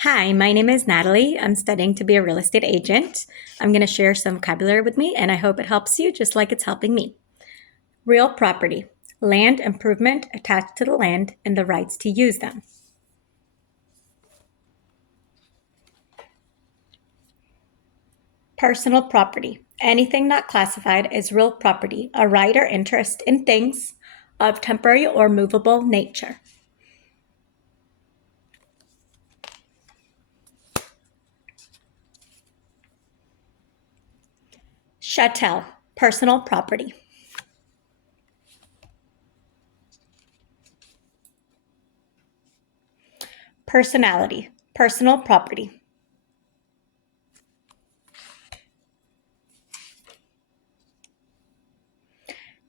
Hi, my name is Natalie. I'm studying to be a real estate agent. I'm going to share some vocabulary with me, and I hope it helps you just like it's helping me. Real property, land improvement attached to the land and the rights to use them. Personal property, anything not classified as real property, a right or interest in things of temporary or movable nature. Chattel, personal property. Personality, personal property.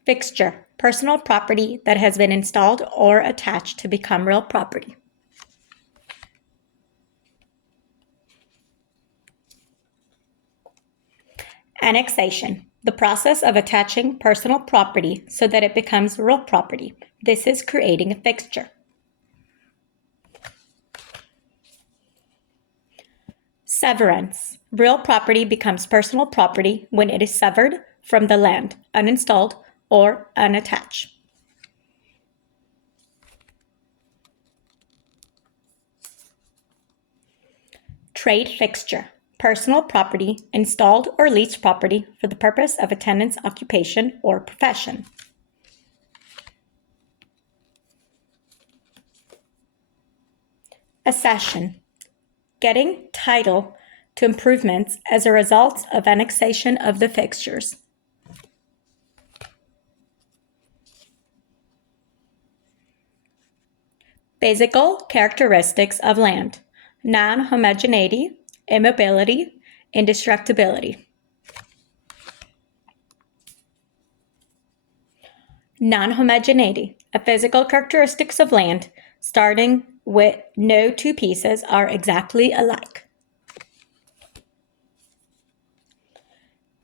Fixture, personal property that has been installed or attached to become real property. Annexation, the process of attaching personal property so that it becomes real property. This is creating a fixture. Severance, real property becomes personal property when it is severed from the land, uninstalled, or unattached. Trade fixture, personal property, installed or leased property for the purpose of a tenant's occupation or profession. Accession, getting title to improvements as a result of annexation of the fixtures. Physical characteristics of land: non-homogeneity, immobility, indestructibility. Non-homogeneity, a physical characteristics of land starting with no two pieces are exactly alike.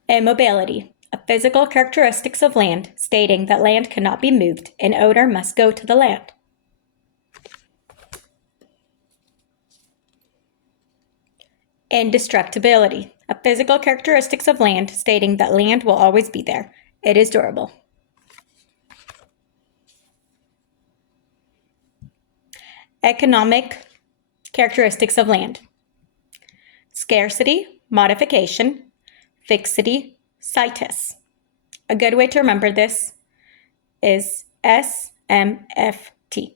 Immobility, a physical characteristics of land stating that land cannot be moved and owner must go to the land. Indestructibility, a physical characteristics of land stating that land will always be there. It is durable. Economic characteristics of land: scarcity, modification, fixity, situs. A good way to remember this is SMFT.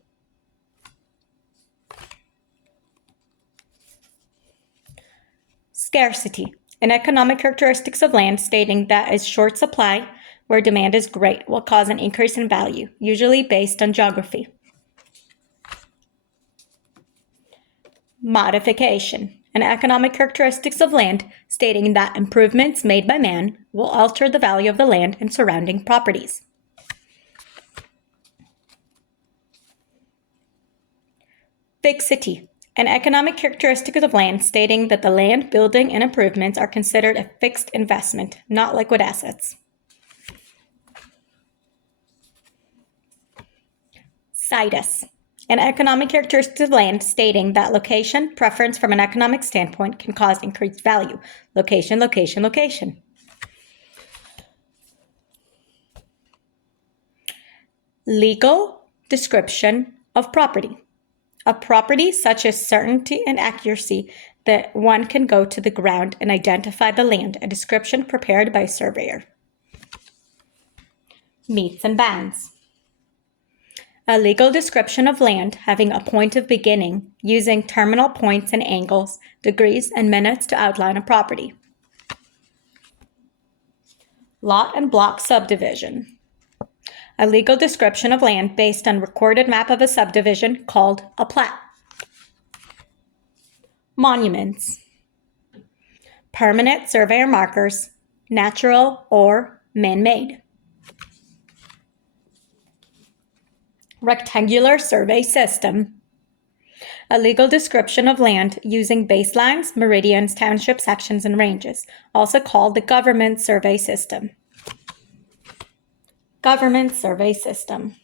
Scarcity, an economic characteristics of land stating that a short supply where demand is great will cause an increase in value, usually based on geography. Modification, an economic characteristics of land stating that improvements made by man will alter the value of the land and surrounding properties. Fixity, an economic characteristic of land stating that the land, building, and improvements are considered a fixed investment, not liquid assets. Situs, an economic characteristic of land stating that location preference from an economic standpoint can cause increased value. Location, location, location. Legal description of property. A property such as certainty and accuracy that one can go to the ground and identify the land, a description prepared by a surveyor. Metes and bounds. A legal description of land having a point of beginning, using terminal points and angles, degrees, and minutes to outline a property. Lot and block subdivision. A legal description of land based on recorded map of a subdivision called a plat. Monuments. Permanent surveyor markers, natural or man-made. Rectangular survey system. A legal description of land using baselines, meridians, township sections, and ranges, also called the government survey system. Government survey system.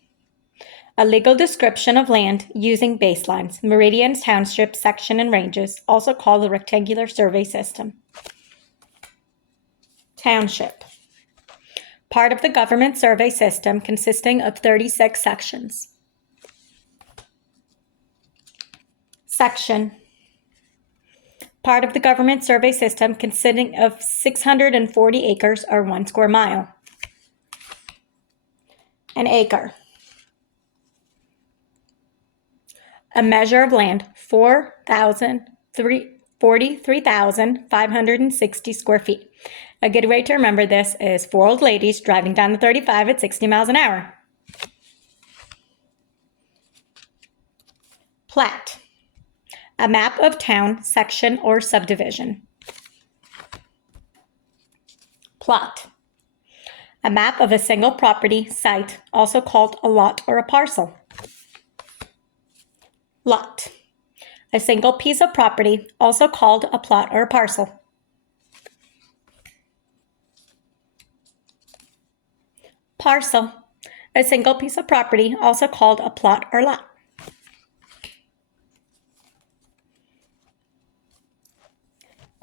A legal description of land using baselines, meridians, townships, section, and ranges, also called a rectangular survey system. Township. Part of the government survey system consisting of 36 sections. Section. Part of the government survey system consisting of 640 acres or 1 square mile. An acre. A measure of land, 43,560 square feet. A good way to remember this is 4 old ladies driving down the 35 at 60 miles an hour. Plat. A map of town, section, or subdivision. Plot. A map of a single property site, also called a lot or a parcel. Lot. A single piece of property, also called a plot or a parcel. Parcel. A single piece of property, also called a plot or lot.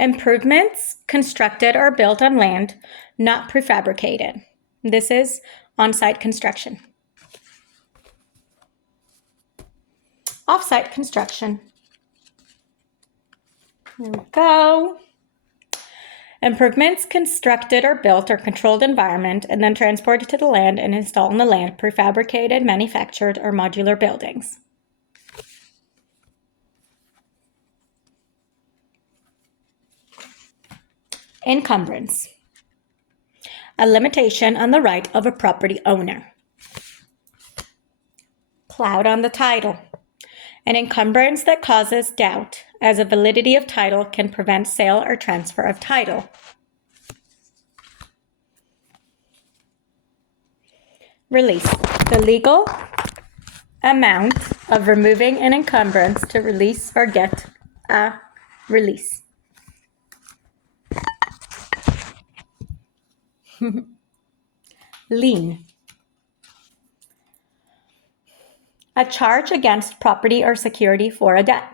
Improvements constructed or built on land not prefabricated. This is on-site construction. Off-site construction. There we go. Improvements constructed or built or controlled environment and then transported to the land and installed on the land, prefabricated, manufactured, or modular buildings. Encumbrance. A limitation on the right of a property owner. Cloud on the title. An encumbrance that causes doubt as a validity of title can prevent sale or transfer of title. Release. The legal amount of removing an encumbrance to release or get a release. Lien. A charge against property or security for a debt.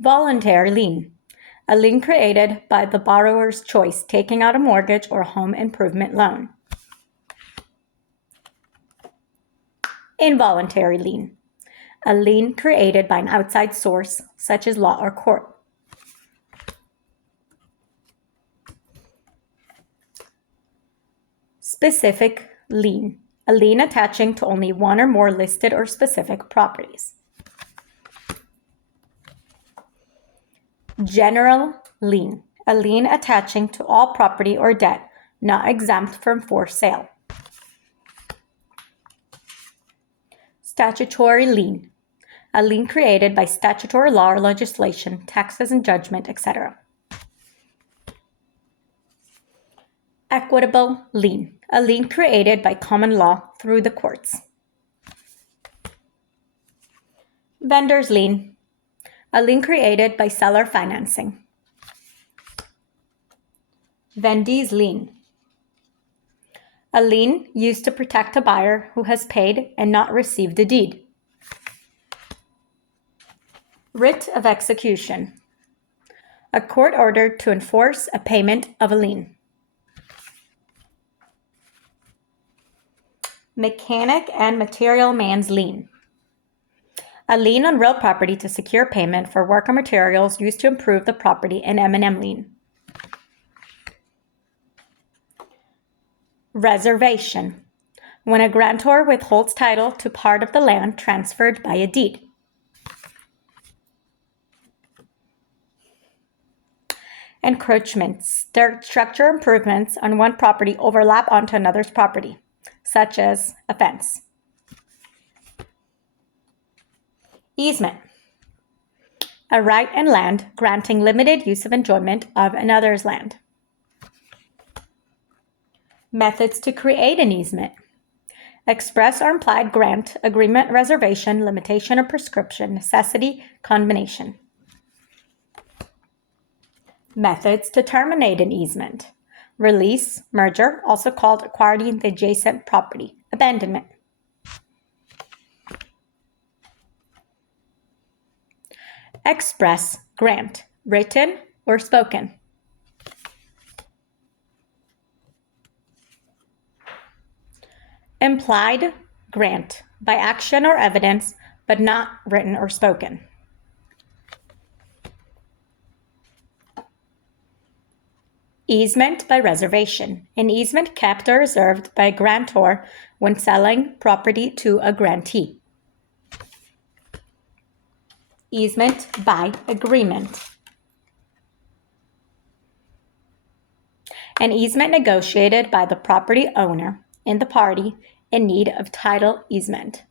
Voluntary lien. A lien created by the borrower's choice, taking out a mortgage or home improvement loan. Involuntary lien. A lien created by an outside source, such as law or court. Specific lien. A lien attaching to only one or more listed or specific properties. General lien. A lien attaching to all property or debt, not exempt from forced sale. Statutory lien. A lien created by statutory law or legislation, taxes and judgment, etc. Equitable lien. A lien created by common law through the courts. Vendor's lien. A lien created by seller financing. Vendee's lien. A lien used to protect a buyer who has paid and not received the deed. Writ of execution. A court order to enforce a payment of a lien. Mechanic and material man's lien. A lien on real property to secure payment for work or materials used to improve the property, an M&M lien. Reservation. When a grantor withholds title to part of the land transferred by a deed. Encroachment. Structure improvements on one property overlap onto another's property, such as a fence. Easement. A right in land granting limited use of enjoyment of another's land. Methods to create an easement. Express or implied grant, agreement, reservation, limitation or prescription, necessity, combination. Methods to terminate an easement. Release, merger, also called acquiring the adjacent property. Abandonment. Express, grant, written or spoken. Implied, grant, by action or evidence, but not written or spoken. Easement by reservation, an easement kept or reserved by a grantor when selling property to a grantee. Easement by agreement, an easement negotiated by the property owner and the party in need of title easement.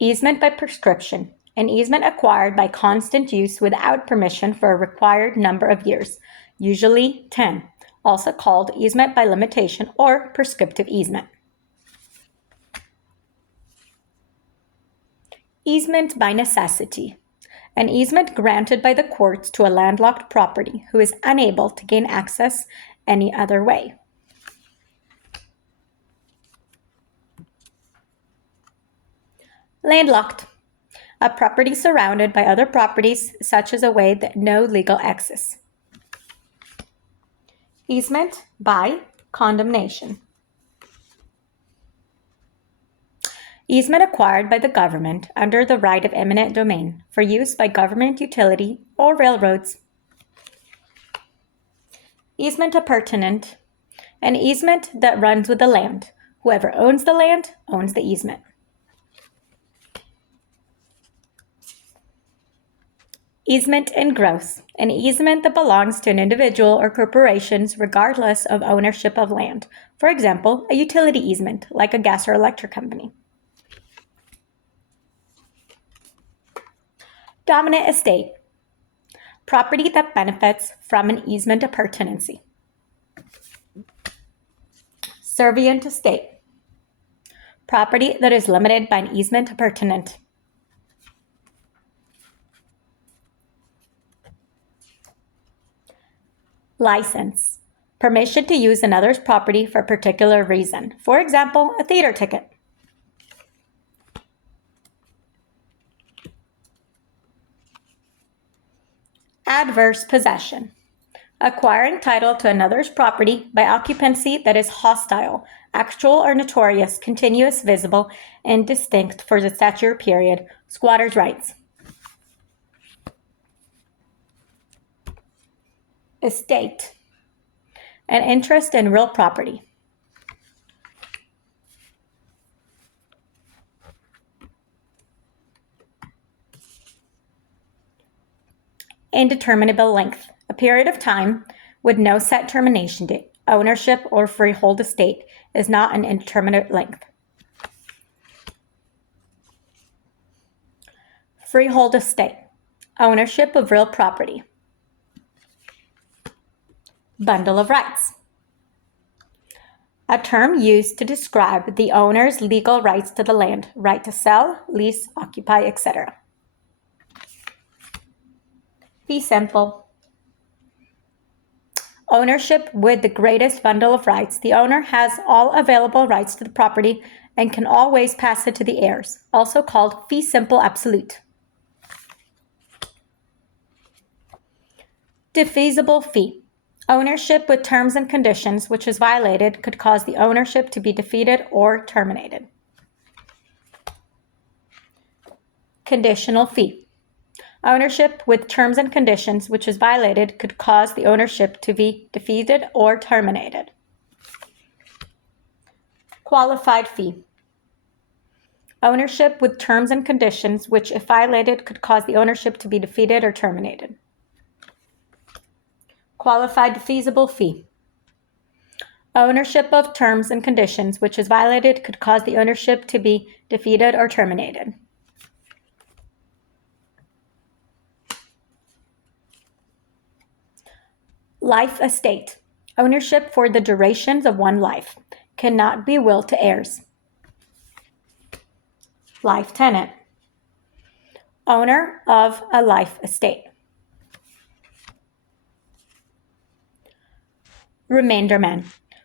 Easement by prescription, an easement acquired by constant use without permission for a required number of years, usually 10, also called easement by limitation or prescriptive easement. Easement by necessity, an easement granted by the courts to a landlocked property who is unable to gain access any other way. Landlocked, a property surrounded by other properties such as a way that no legal access. Easement by condemnation, easement acquired by the government under the right of eminent domain for use by government utility or railroads. Easement appurtenant, an easement that runs with the land. Whoever owns the land owns the easement. Easement in gross, an easement that belongs to an individual or corporations regardless of ownership of land. For example, a utility easement, like a gas or electric company. Dominant estate, property that benefits from an easement appurtenancy. Servient estate, property that is limited by an easement appurtenant. License, permission to use another's property for a particular reason. For example, a theater ticket. Adverse possession, acquiring title to another's property by occupancy that is hostile, actual or notorious, continuous, visible, and distinct for the statutory period. Squatters' rights. Estate, an interest in real property. Indeterminable length, a period of time with no set termination date. Ownership or freehold estate is not an indeterminate length. Freehold estate, ownership of real property. Bundle of rights, a term used to describe the owner's legal rights to the land, right to sell, lease, occupy, etc. Be simple. Ownership with the greatest bundle of rights. The owner has all available rights to the property and can always pass it to the heirs, also called fee simple absolute. Defeasible fee, ownership with terms and conditions which is violated could cause the ownership to be defeated or terminated. Conditional fee, ownership with terms and conditions which is violated could cause the ownership to be defeated or terminated. Qualified fee, ownership with terms and conditions which, if violated, could cause the ownership to be defeated or terminated. Qualified defeasible fee, ownership of terms and conditions which is violated could cause the ownership to be defeated or terminated. Life estate, ownership for the durations of one life, cannot be willed to heirs. Life tenant, Owner of a life estate. Remainderman.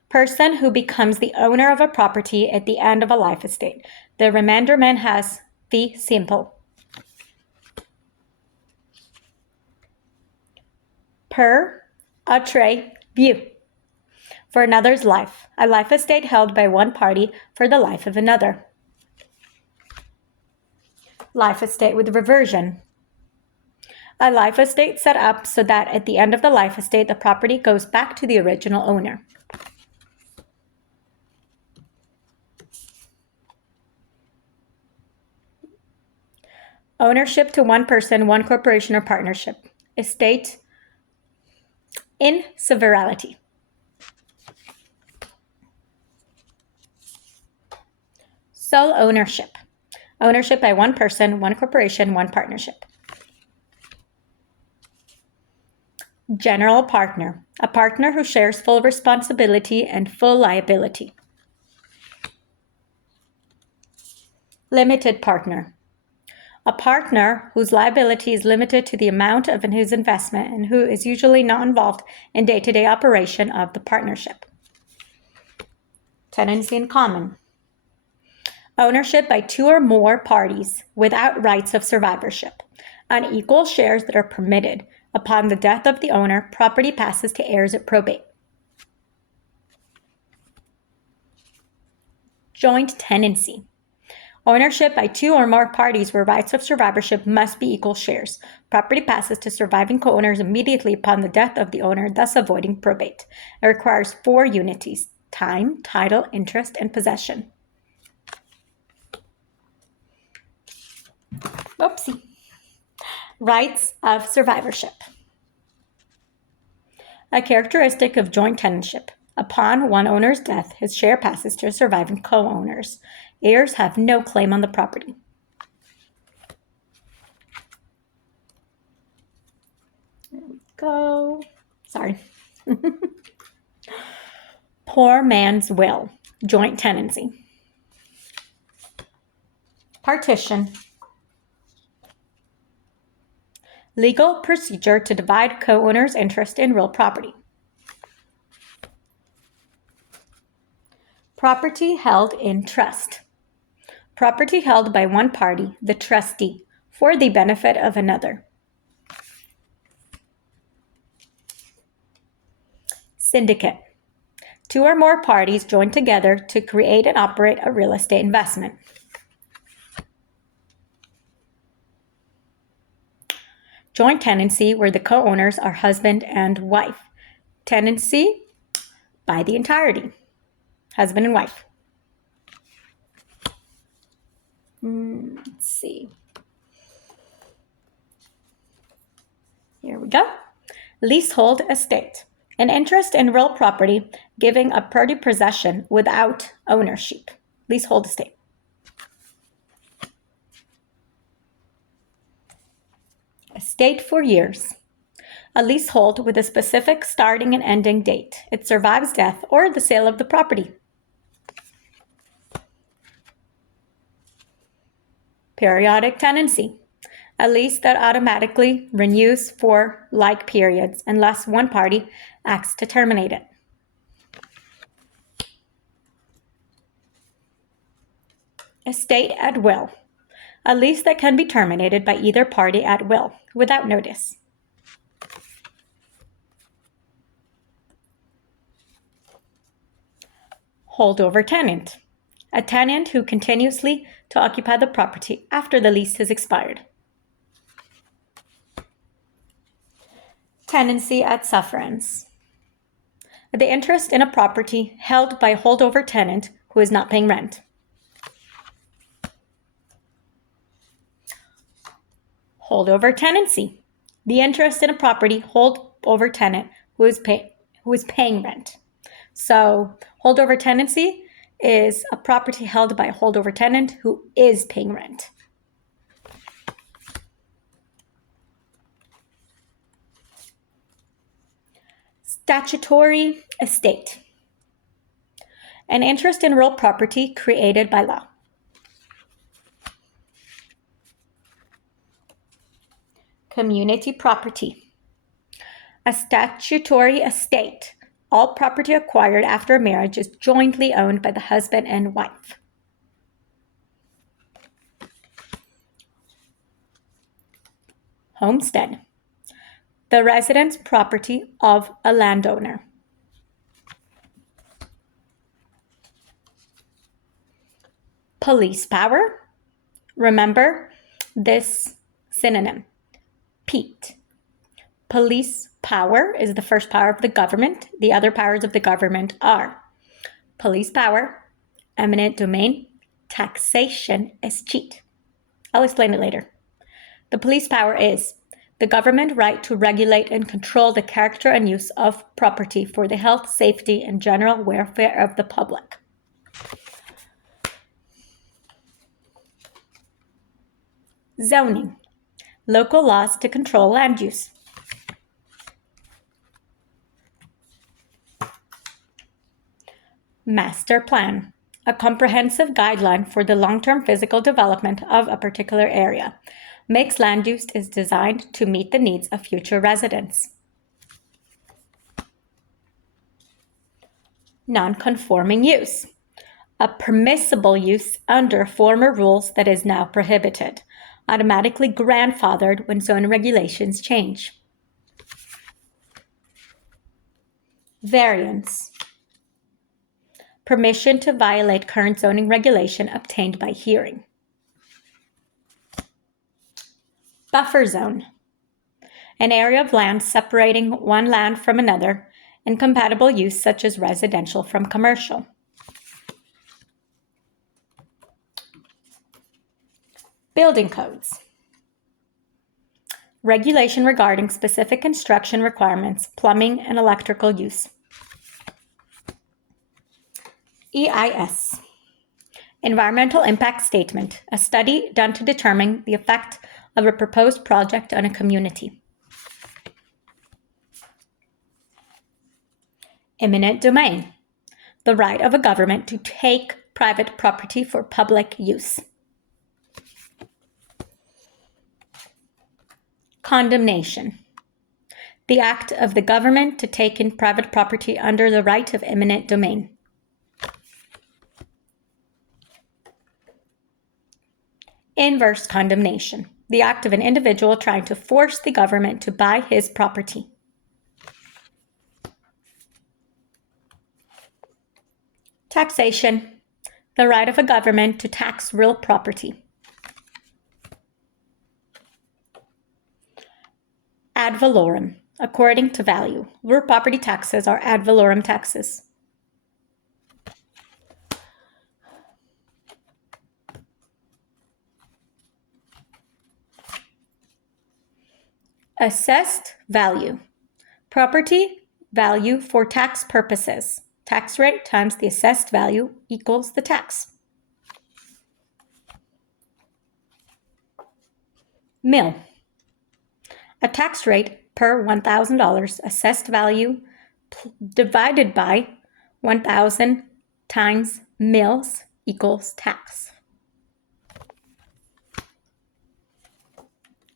Person who becomes the owner of a property at the end of a life estate. The remainderman has fee simple. Per, atre, view. For another's life. A life estate held by one party for the life of another. Life estate with reversion. A life estate set up so that at the end of the life estate, the property goes back to the original owner. Ownership to one person, one corporation, or partnership. Estate in severalty. Sole ownership. Ownership by one person, one corporation, one partnership. General partner. A partner who shares full responsibility and full liability. Limited partner. A partner whose liability is limited to the amount of his investment and who is usually not involved in day-to-day operation of the partnership. Tenancy in common. Ownership by two or more parties without rights of survivorship. Unequal shares that are permitted. Upon the death of the owner, property passes to heirs at probate. Joint tenancy. Ownership by two or more parties where rights of survivorship must be equal shares. Property passes to surviving co-owners immediately upon the death of the owner, thus avoiding probate. It requires 4 unities: time, title, interest, and possession. Oopsie. Rights of survivorship. A characteristic of joint tenantship. Upon one owner's death, his share passes to surviving co-owners. Heirs have no claim on the property. There we go. Sorry. Poor man's will. Joint tenancy. Partition. Legal procedure to divide co-owners' interest in real property. Property held in trust. Property held by one party, the trustee, for the benefit of another. Syndicate. 2 or more parties join together to create and operate a real estate investment. Joint tenancy, where the co-owners are husband and wife. Tenancy by the entirety, husband and wife. Let's see. Here we go. Leasehold estate. An interest in real property, giving a party possession without ownership. Leasehold estate. Estate for years. A leasehold with a specific starting and ending date. It survives death or the sale of the property. Periodic tenancy. A lease that automatically renews for like periods unless one party acts to terminate it. Estate at will. A lease that can be terminated by either party at will, without notice. Holdover tenant. A tenant who continuously to occupy the property after the lease has expired. Tenancy at sufferance. The interest in a property held by a holdover tenant who is not paying rent. Holdover tenancy. The interest in a property holdover tenant who is paying rent. So holdover tenancy is a property held by a holdover tenant who is paying rent. Statutory estate. An interest in real property created by law. Community property. A statutory estate. All property acquired after a marriage is jointly owned by the husband and wife. Homestead. The residence property of a landowner. Police power. Remember this synonym. Pete. Police power is the first power of the government. The other powers of the government are police power, eminent domain, taxation is cheat. I'll explain it later. The police power is the government right to regulate and control the character and use of property for the health, safety, and general welfare of the public. Zoning. Local laws to control land use. Master plan. A comprehensive guideline for the long-term physical development of a particular area. Makes land use is designed to meet the needs of future residents. Non-conforming use. A permissible use under former rules that is now prohibited. Automatically grandfathered when zoning regulations change. Variance. Permission to violate current zoning regulation obtained by hearing. Buffer zone. An area of land separating one land from another, incompatible use such as residential from commercial. Building codes. Regulation regarding specific construction requirements, plumbing and electrical use. EIS. Environmental Impact Statement, a study done to determine the effect of a proposed project on a community. Eminent domain, the right of a government to take private property for public use. Condemnation, the act of the government to take in private property under the right of eminent domain. Inverse condemnation, the act of an individual trying to force the government to buy his property. Taxation, the right of a government to tax real property. Ad valorem, according to value. Real property taxes are ad valorem taxes. Assessed value, property value for tax purposes. Tax rate times the assessed value equals the tax. Mill, a tax rate per $1,000 assessed value divided by 1,000 times mills equals tax.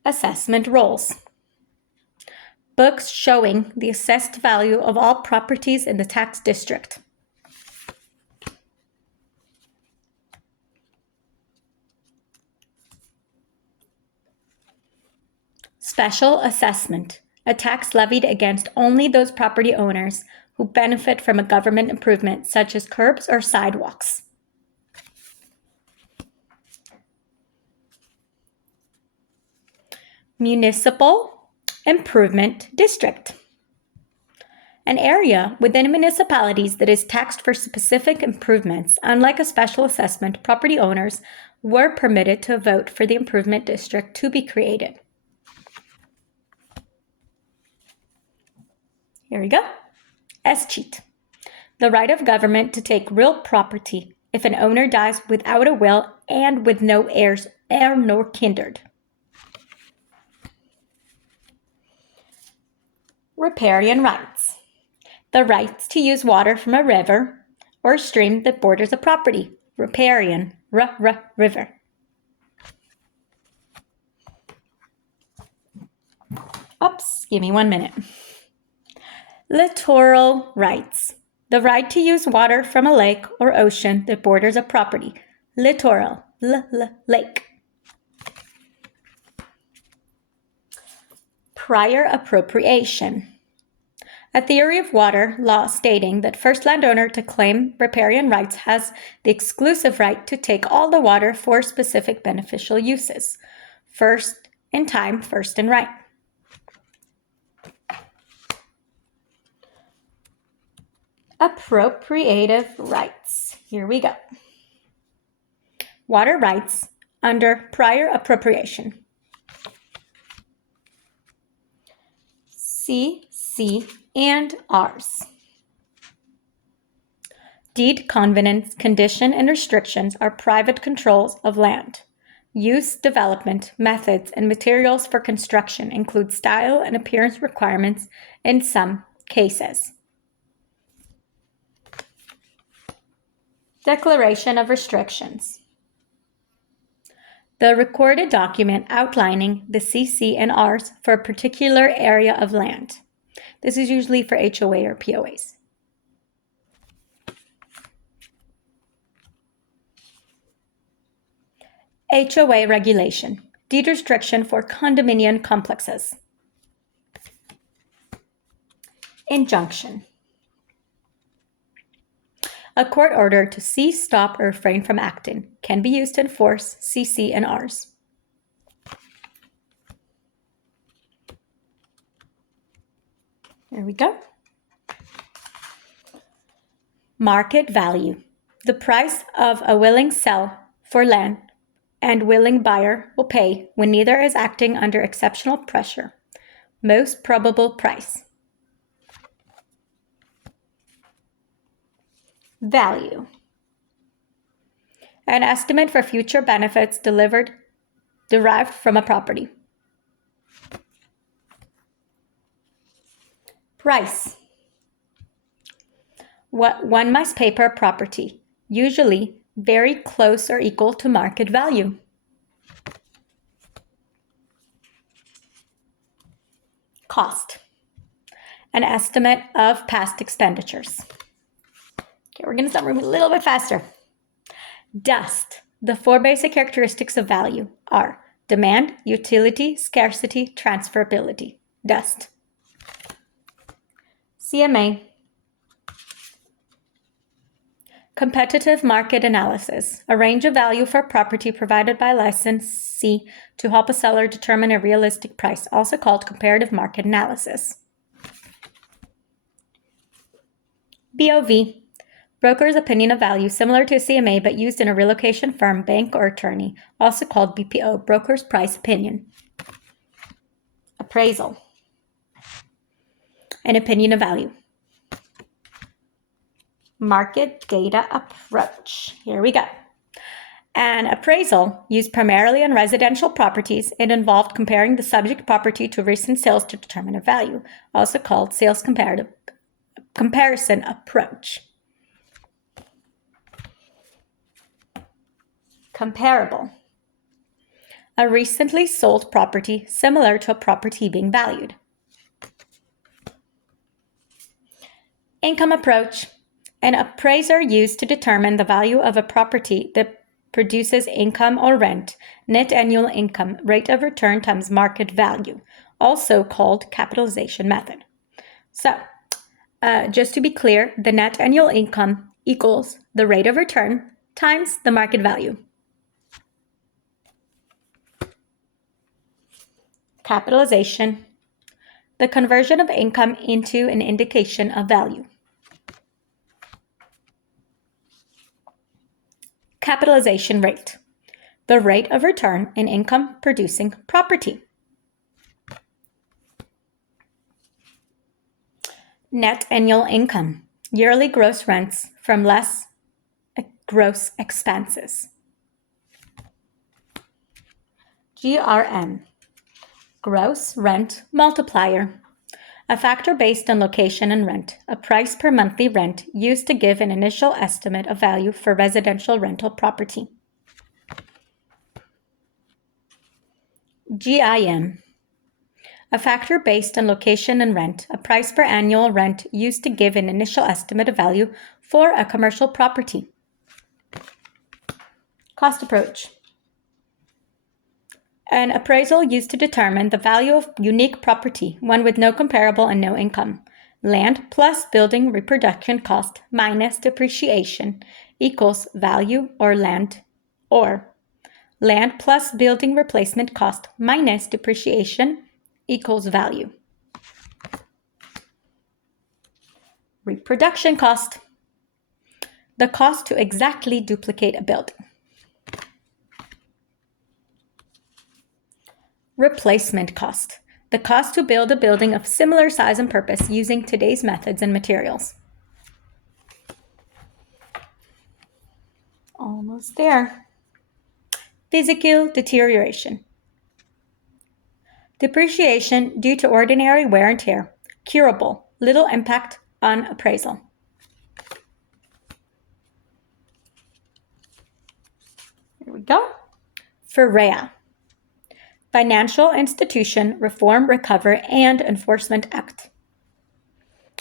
Assessment rolls. Books showing the assessed value of all properties in the tax district. Special assessment, a tax levied against only those property owners who benefit from a government improvement such as curbs or sidewalks. Municipal Improvement District, an area within municipalities that is taxed for specific improvements. Unlike a special assessment, property owners were permitted to vote for the improvement district to be created. Here we go. Escheat, the right of government to take real property if an owner dies without a will and with no heirs, heir nor kindred. Riparian rights, the rights to use water from a river or stream that borders a property. Riparian, river. Oops, give me 1 minute. Littoral rights. The right to use water from a lake or ocean that borders a property. Littoral, lake. Prior appropriation. A theory of water law stating that first landowner to claim riparian rights has the exclusive right to take all the water for specific beneficial uses. First in time, first in right. Appropriative rights. Here we go. Water rights under prior appropriation. C, and Rs. Deed covenants, condition, and restrictions are private controls of land. Use, development, methods, and materials for construction include style and appearance requirements in some cases. Declaration of restrictions. The recorded document outlining the CC and Rs for a particular area of land. This is usually for HOA or POAs. HOA regulation. Deed restriction for condominium complexes. Injunction. A court order to cease, stop, or refrain from acting can be used to enforce CC and Rs. There we go. Market value. The price of a willing sell for land and willing buyer will pay when neither is acting under exceptional pressure. Most probable price. Value. An estimate for future benefits derived from a property. Price. What one must pay per property, usually very close or equal to market value. Cost. An estimate of past expenditures. Okay, we're going to start moving a little bit faster. Dust. The 4 basic characteristics of value are demand, utility, scarcity, transferability. Dust. CMA. Competitive market analysis. A range of value for property provided by licensee to help a seller determine a realistic price, also called comparative market analysis. BOV. Broker's opinion of value, similar to a CMA but used in a relocation firm, bank, or attorney, also called BPO, broker's price opinion. Appraisal. An opinion of value. Market data approach. Here we go. An appraisal used primarily on residential properties. It involved comparing the subject property to recent sales to determine a value, also called sales comparison approach. Comparable. A recently sold property similar to a property being valued. Income approach. An appraiser used to determine the value of a property that produces income or rent, net annual income, rate of return times market value, also called capitalization method. So, just to be clear, the net annual income equals the rate of return times the market value. Capitalization. The conversion of income into an indication of value. Capitalization rate. The rate of return in income producing property. Net annual income. Yearly gross rents from less gross expenses. GRM. Gross rent multiplier. A factor based on location and rent, a price per monthly rent used to give an initial estimate of value for residential rental property. GIM. A factor based on location and rent, a price per annual rent used to give an initial estimate of value for a commercial property. Cost approach. An appraisal used to determine the value of unique property, one with no comparable and no income. Land plus building reproduction cost minus depreciation equals value, or land plus building replacement cost minus depreciation equals value. Reproduction cost. The cost to exactly duplicate a building. Replacement cost. The cost to build a building of similar size and purpose using today's methods and materials. Almost there. Physical deterioration. Depreciation due to ordinary wear and tear. Curable. Little impact on appraisal. Here we go. FREA. Financial Institution Reform, Recover, and Enforcement Act.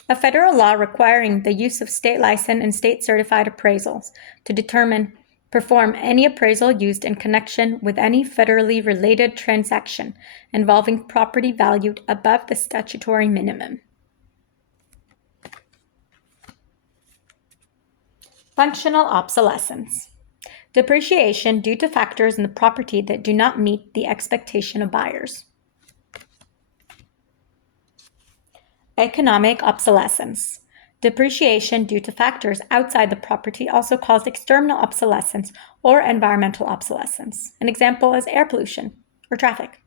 A federal law requiring the use of state licensed and state certified appraisals to perform any appraisal used in connection with any federally related transaction involving property valued above the statutory minimum. Functional obsolescence. Depreciation due to factors in the property that do not meet the expectation of buyers. Economic obsolescence. Depreciation due to factors outside the property, also called external obsolescence or environmental obsolescence. An example is air pollution or traffic.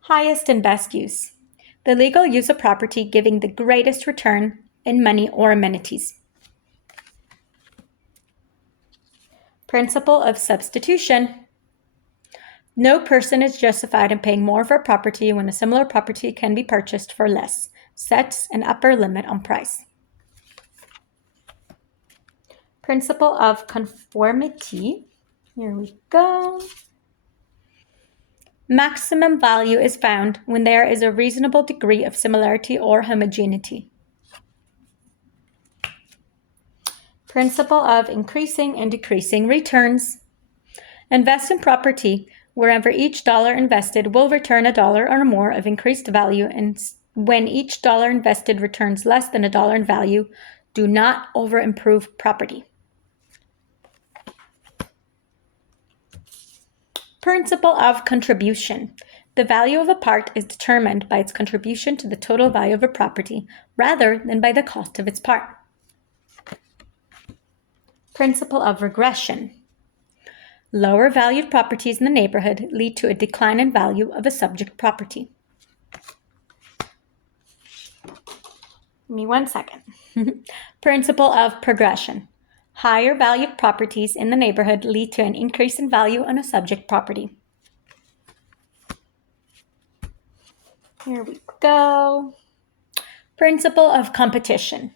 Highest and best use. The legal use of property giving the greatest return in money or amenities. Principle of substitution. No person is justified in paying more for a property when a similar property can be purchased for less. Sets an upper limit on price. Principle of conformity. Here we go. Maximum value is found when there is a reasonable degree of similarity or homogeneity. Principle of increasing and decreasing returns. Invest in property wherever each dollar invested will return a dollar or more of increased value, and when each dollar invested returns less than a dollar in value, do not over-improve property. Principle of contribution. The value of a part is determined by its contribution to the total value of a property rather than by the cost of its part. Principle of regression. Lower valued properties in the neighborhood lead to a decline in value of a subject property. Give me 1 second. Principle of progression. Higher valued properties in the neighborhood lead to an increase in value on a subject property. Here we go. Principle of competition.